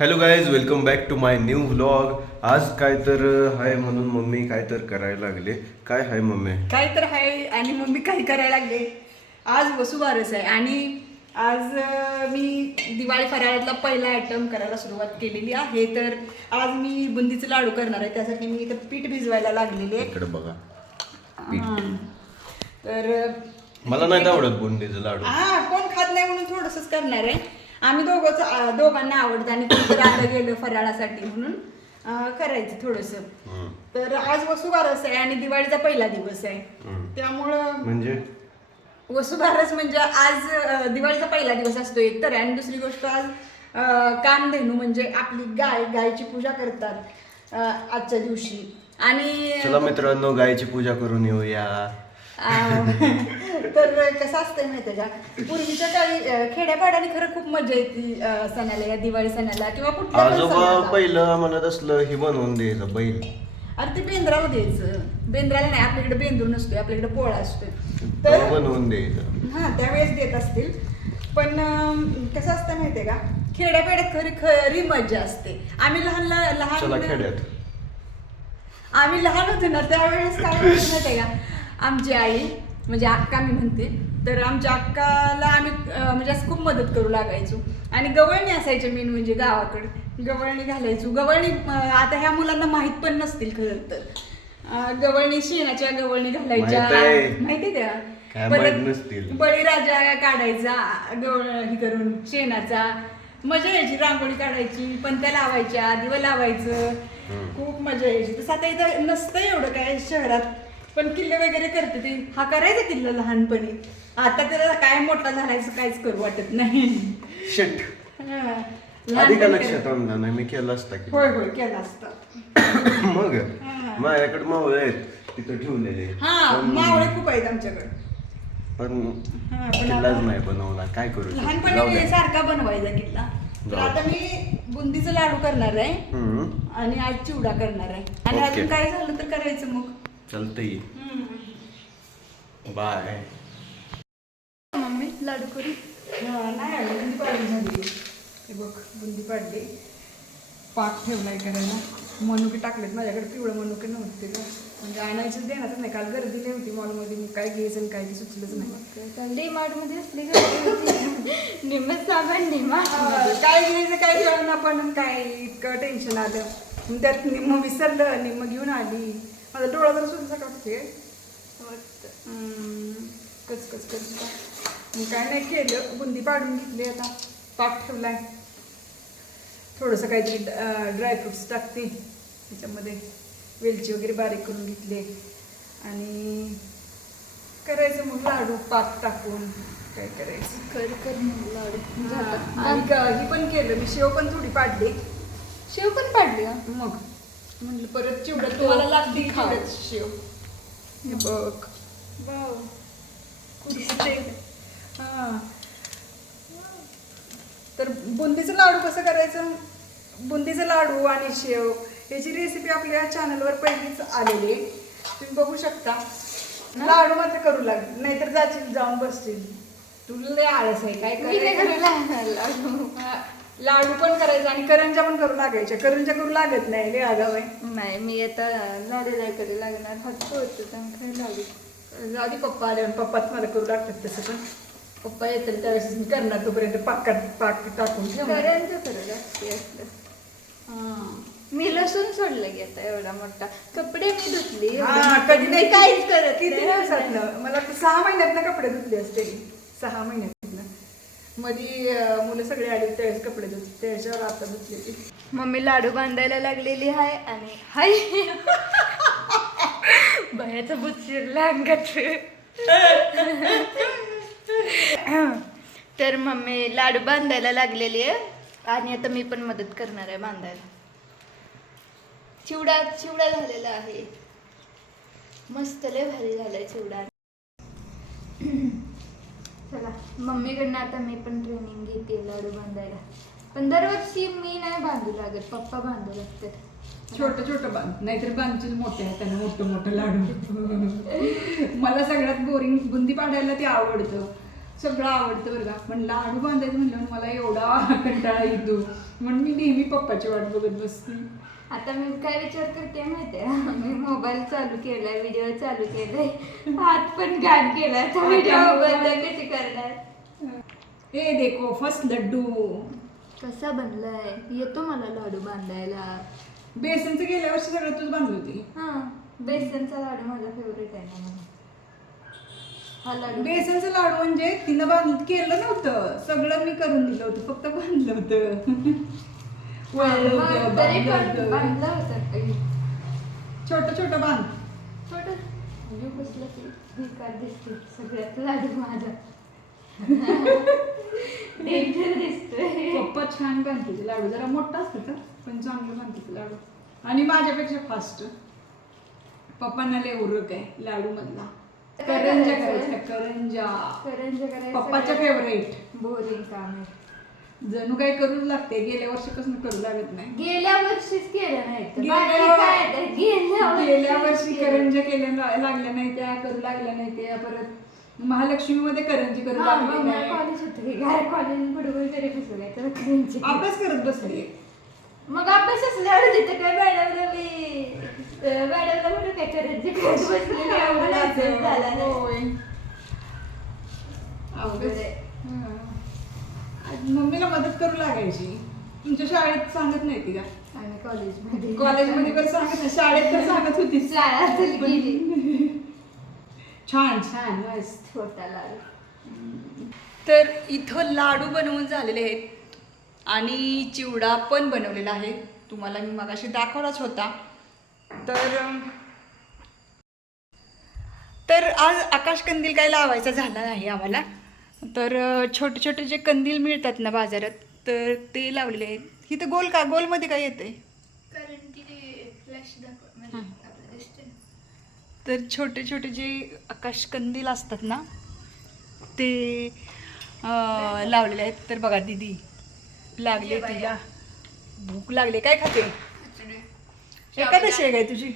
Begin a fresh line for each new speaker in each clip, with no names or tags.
Hello guys welcome back to my new vlog आज काय तर हाय म्हणून मम्मी काय तर करायला लागले. काय हाय मम्मी?
काय तर आहे आणि मग मी काही करायला लागले? आज वसुबारस आहे आणि आज मी दिवाळी फराळातला पहिला आयटम करायला सुरुवात केलेली आहे. तर आज मी बुंदीचे लाडू करणार आहे. त्यासाठी मी इथं पीठ भिजवायला लागलेली आहे.
इकडे बघा.
हां. तर
मला नाही आवडत बुंदीचं लाडू.
हा कोण खात नाही म्हणून थोडंसंच करणार आहे. आम्ही दोघंच दोघांना आवडतं आणि आता गेलं फराळासाठी म्हणून करायचं थोडंसं. तर आज वसुबारस आहे आणि दिवाळीचा पहिला दिवस आहे. त्यामुळं
म्हणजे?
वसुबारस म्हणजे आज दिवाळीचा पहिला दिवस असतो एक तर. आणि दुसरी गोष्ट आज कामधेनू म्हणजे आपली गाय गायची पूजा करतात आजच्या दिवशी. आणि
चला मित्रांनो गायची पूजा करून येऊया.
तर कसं असतंय माहितीये का? पूर्वीच्या काळी खेड्यापाड्याने खरं खूप मजा येते अं, सणाला या दिवाळी सणाला किंवा कुठल्या पण
आजोबा
सणाला.
पहिलं आम्हाला तसलं हे बनवून द्यायचं बैल.
अरे ते बेंद्राला द्यायचं. बेंद्राला नाही आपल्याकडे बेंदूर नसतोय आपल्याकडे पोळा असतोय.
तो
तर
बनवून द्यायचं.
हा त्यावेळेस देत असतील. पण अं, कसं असतं माहितीये का? खेड्यापेड्यात खरी खरी मजा असते. आम्ही लहान लहान
चला
लहान
खेड्यात.
आम्ही लहान होतो ना त्यावेळेस काय व्हायचं माहितीये का? आमची आई म्हणजे अक्का मी म्हणते तर आमच्या अक्काला आम्ही म्हणजे असं खूप मदत करू लागायचो. आणि गवळणी असायचे मेन म्हणजे गावाकडे. गवळणी घालायचो. गवळणी आता ह्या मुलांना माहीत पण नसतील खरं तर. गवळणी शेणाच्या गवळणी घालायच्या.
माहीत
त्या परत. बळीराजा काढायचा गवळ हे करून शेणाचा. मजा यायची रांगोळी काढायची पंत्या लावायच्या दिवं लावायचं. खूप मजा यायची. तसं आता इथं नसतं एवढं काय शहरात. पण किल्ले वगैरे करते ते. हा करायचा किल्ला लहानपणी. आता त्याला काय मोठा झालायचं काहीच करू वाटत नाही.
शेट
हा.
आधी का
लहानपणी
लक्षात आणलं नाही? मी केलं असता की
होय होय केला असतं.
मग?
हा.
माझ्याकडे मावळे आहेत तिथं ठेवलेले
हा
पण-
मावळे खूप आहेत आमच्याकडे.
पण
हा, पण
किल्लाच
आता-
नाही बनवला. काय करू शकतो? जाऊ
लहानपणी. सारखा बनवायचा किल्ला. तर
जाऊ
आता मी बुंदीचं लाडू करणार आहे
हम्म.
आणि आज चिवडा करणार आहे. आणि
ओके.
अजून काय झालं तर करायचं मग?
चालतंय बाय.
मम्मी लाडू करू नाही आली बुंदी पाडली झाली. हे बघ बुंदी पाडली. पाक ठेवलाय करायला. मनुके टाकलेत माझ्याकडे पिवळं मनुके नव्हते का म्हणजे आणायचं देणार नाही. काल गर्दी नाही होती मॉलमध्ये मी काय घ्यायचं आणि काय ते सुचलंच नाही.
डी मध्ये असली का निम्म सामान
अं, काय घ्यायचं काय जेवण आपण काय इतकं टेन्शन आलं. त्यात निम्म विसरलं निम्म घेऊन आली. माझा डोळा जर सुद्धा सकाळचे कच कच कच काय नाही केलं बुंदी पाडून घेतली आता पाक ठेवलाय थोडंसं काहीतरी ड्रायफ्रुट्स टाकते त्याच्यामध्ये वेलची वगैरे बारीक करून घेतली आणि करायचं मग लाडू पाक टाकून काय करायचं
कर कर मग लाडू.
आणि ही पण केलं मी शेव पण थोडी पाडली
शेव पण पाडली?
मग म्हणलं परत चिवडा तुम्हाला लागते
खा.
चिवड्यात शेव. हे बघ.
वाव.
कुरकुटे हा. तर बुंदीचं लाडू कसं करायचं? बुंदीचं लाडू आणि शेव याची रेसिपी आपल्या चॅनलवर पहिलीच आलेली आहे. तुम्ही बघू शकता. लाडू मात्र करू लागेल नाहीतर जाशील जाऊन बसतील. तुला लय आळस आहे. काय
मी नाही
करायचं?
करू लागणार लाडू.
हा, लाडू पण करायचं आणि करंजा पण करू लागायच्या करंजा करू लागत नाही लय आगाव आहे
नाही मी आता लाडू नाही करू लागणार. फक्त होतं पण काय लाडू?
आधी पप्पा आले पप्पाच मला करू लागतात तसं पण. पप्पा येतील त्यावेळेस मी करणार तोपर्यंत पाकात पाक टाकून
जास्ती असलं
हा.
मी लसूण सोडलं की आता एवढा मोठा. कपडे मी धुतली
हा, कधी नाही
काहीच करत
किती
नाही.
दिवसातनं? मला सहा महिन्यातनं कपडे धुतले असते सहा महिन्यातनं मध्ये मुलं सगळे आले त्यावेळेस कपडे धुतले त्याच्यावर आता धुतले
मम्मी लाडू बांधायला लागलेली आहे आणि हाय. बायाचं भूत शिरलं अंगात तर मम्मी लाडू बांधायला लागलेली आहे आणि आता मी पण मदत करणार आहे बांधायला. चिवडा चिवडा झालेला आहे. मस्त लय भारी झालाय चिवडा चला मम्मीकडनं आता मी पण ट्रेनिंग घेते लाडू बांधायला. पण दरवर्षी मी नाही बांधू लागत पप्पा बांधू लागतात.
छोटं छोटं बांध नाहीतर बांधशील मोठे आहे त्यांना मोठं मोठं लाडू. मला सगळ्यात बोरिंग बुंदी पाडायला ते आवडतं. सगळं आवडतं बरं का. पण लाडू बांधायचं म्हणल्यावर मला एवढा कंटाळा येतो. म्हणून मी नेहमी पप्पाची वाट बघत बसते.
आता मी काय विचार करते माहितीये? मी मोबाईल चालू केलाय व्हिडिओ चालू केलाय. हात पण घाण केलाय. व्हिडिओ बंद कशी करणार?
ए देखो फर्स्ट लड्डू.
कसा बनलाय? येतो मला लाडू बांधायला.
बेसनचं गेल्या वर्षी सगळं तूच बांधली होती.
हा बेसनचा लाडू माझा फेवरेट आहे ना म्हणून. हा लाडू.
बेसनचं लाडू म्हणजे तिनं बांध केलं नव्हतं. सगळं मी करून दिलं होतं. फक्त बांधलं होतं. वळलं
मग
होतं,
तरी
बांधलं
पण
होतं.
बांधलं होतं
छोटं छोटं बांध.
छोट. जीव बसला की बेकार दिसते सगळ्यात लाडू माझा. डेंजर दिसतोय.
पप्पा छान बांधते ते लाडू. जरा मोठा असतं का पण चांगलं बांधते ते लाडू. आणि माझ्यापेक्षा फास्ट पप्पांना लय उरक आहे लाडू मधला
काय
करंजा
करायचं?
करंजा.
करंजा करायचं.
पप्पाच्या फेवरेट
बोरिंग काम आहे.
जणू काही करूच लागते. गेल्या वर्षीपासून करू लागत नाही.
गेल्या वर्षीच केलं नाही तर
गेल्या-
काय
वर्षी. करंजा केल्या लागल्या नाही त्या करू लागल्या नाही त्या परत महालक्ष्मी मध्ये करंजी करू लागली
मग मला
नाही
कॉलेज होतं की काय कॉलेज तरी.
अभ्यास करत बसली
मग अभ्यास असल्यावर तिथं काय मॅडमला मी अं, मॅडमला म्हणून काय करंजी करत बसलेली आम्हाला अभ्यास झाला नाही.
होय.
अवघड
अभ्यास
आहे.
हं. आज मम्मीला मदत करू लागायची तुमच्या शाळेत सांगत नाही ती का
आम्ही कॉलेजमध्ये
कॉलेजमध्ये पण सांगत नाही शाळेत तर सांगत होती
शाळा गेली
छान छान मस्त
छोटा लाडू.
तर इथं लाडू बनवून झालेले आहेत आणि चिवडा पण बनवलेला आहे. तुम्हाला मी मगाशी दाखवलाच होता. तर तर आज आकाश कंदील काय लावायचा झाला नाही आम्हाला. तर छोटे छोटे जे कंदील मिळतात ना बाजारात तर ते लावलेले आहेत. इथं गोल का गोलमध्ये काय येते
करंजी फ्लॅश दाखव म्हणजे आपलं दिसते ना
तर छोटे छोटे जे आकाश कंदील असतात ना ते लावलेले आहेत. तर बघा दिदी लागले तिला भूक लागले काय खाते? एकादशी आहे काय तुझी?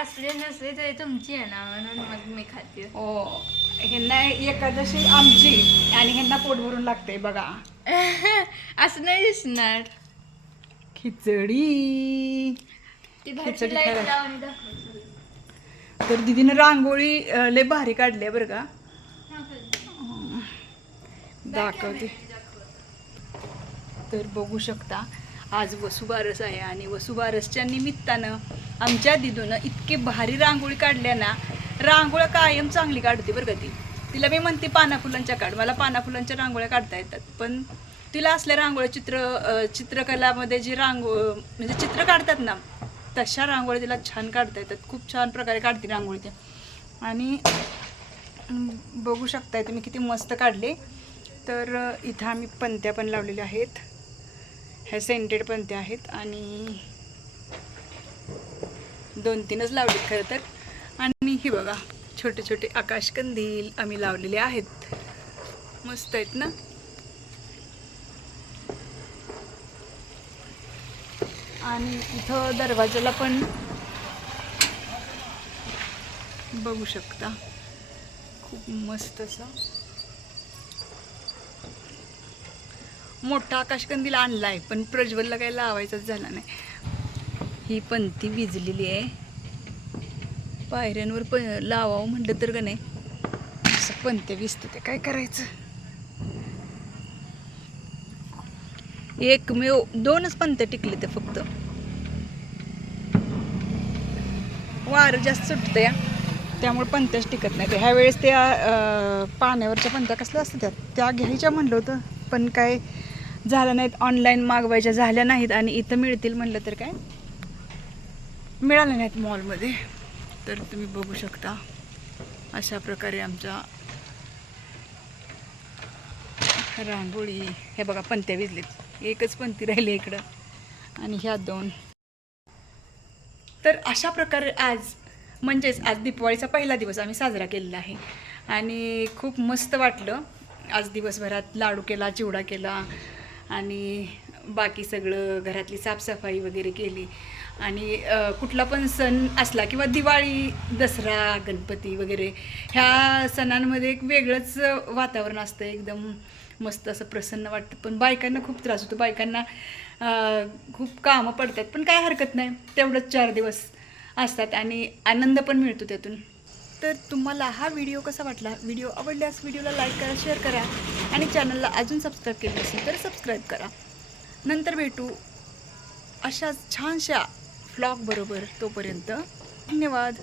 असले नसले तरी तुमची आहे ना म्हणून मग मी खाते.
हो. ह्यांना एकादशी आमची आणि ह्यांना पोट भरून लागते बघा.
असं नाही दिसणार.
खिचडी. खिचडी खायला. तर दिदीनं रांगोळी लय भारी काढली आहे बरं का. दाखवते. तर बघू शकता आज वसुबारस आहे आणि वसुबारसच्या निमित्तानं आमच्या दिदूनं इतके भारी रांगोळी काढल्या ना. रांगोळ्या कायम चांगली काढते बरं का ती. तिला मी म्हणते पाना फुलांच्या काढ. मला पाना फुलांच्या रांगोळ्या काढता येतात. पण तिला असल्या रांगोळ्या चित्र चित्रकलामध्ये जी रांगो म्हणजे चित्र काढतात ना तशा रांगोळ्या तिला छान काढता येतात. खूप छान प्रकारे काढते रांगोळी त्या आणि बघू शकताय तुम्ही किती मस्त काढले. तर इथं आम्ही पंत्या पण लावलेल्या आहेत. ह्या सेंटेड पंत्या आहेत आणि दोन तीनच लावले खरं तर. आणि ही बघा छोटे छोटे आकाशकंदील आम्ही लावलेले आहेत. मस्त आहेत ना? आणि इथं दरवाजाला पण बघू शकता. खूप मस्त असं. मोठा आकाशकंदील आणला आहे पण प्रज्वलला काही लावायचाच झाला नाही. ही पंती भिजलेली आहे. पायऱ्यांवर प लावावं म्हटलं तर का नाही? असं पंत्या भिजते ते. काय करायचं? एकमेव दोनच पंत टिकले ते फक्त. वारं जास्त सुटतं या त्यामुळे पंतच टिकत नाही. ह्या वेळेस त्या पाण्यावरच्या पंत्या कसल्या असतात त्या? त्या घ्यायच्या म्हणलं होतं पण काय झालं नाहीत. ऑनलाईन मागवायच्या झाल्या नाहीत आणि इथं मिळतील म्हणलं तर काय? मिळाल्या नाहीत मॉलमध्ये तर तुम्ही बघू शकता. अशा प्रकारे आमच्या रांगोळी हे बघा पंत्या भिजलीत एकच पंती राहिली इकडं. आणि ह्या दोन. तर अशा प्रकारे आज म्हणजेच आज दीपावळीचा पहिला दिवस आम्ही साजरा केलेला आहे. आणि खूप मस्त वाटलं. आज दिवसभरात लाडू केला चिवडा केला. आणि बाकी सगळं घरातली साफसफाई वगैरे केली. आणि कुठला पण सण असला किंवा दिवाळी दसरा गणपती वगैरे ह्या सणांमध्ये एक वेगळंच वातावरण असतं. एकदम मस्त असं प्रसन्न वाटतं. पण बायकांना खूप त्रास होतो. बायकांना खूप कामं पडतात. पण काय हरकत नाही. तेवढंच चार दिवस असतात आणि आनंद पण मिळतो त्यातून. तर तुम्हाला हा व्हिडिओ कसा वाटला? व्हिडिओ आवडल्यास व्हिडिओला लाईक करा शेअर करा आणि चॅनलला अजून सबस्क्राईब केलं असेल तर सबस्क्राईब करा. नंतर भेटू अशाच छानशा फ्लॉगबरोबर तोपर्यंत. धन्यवाद.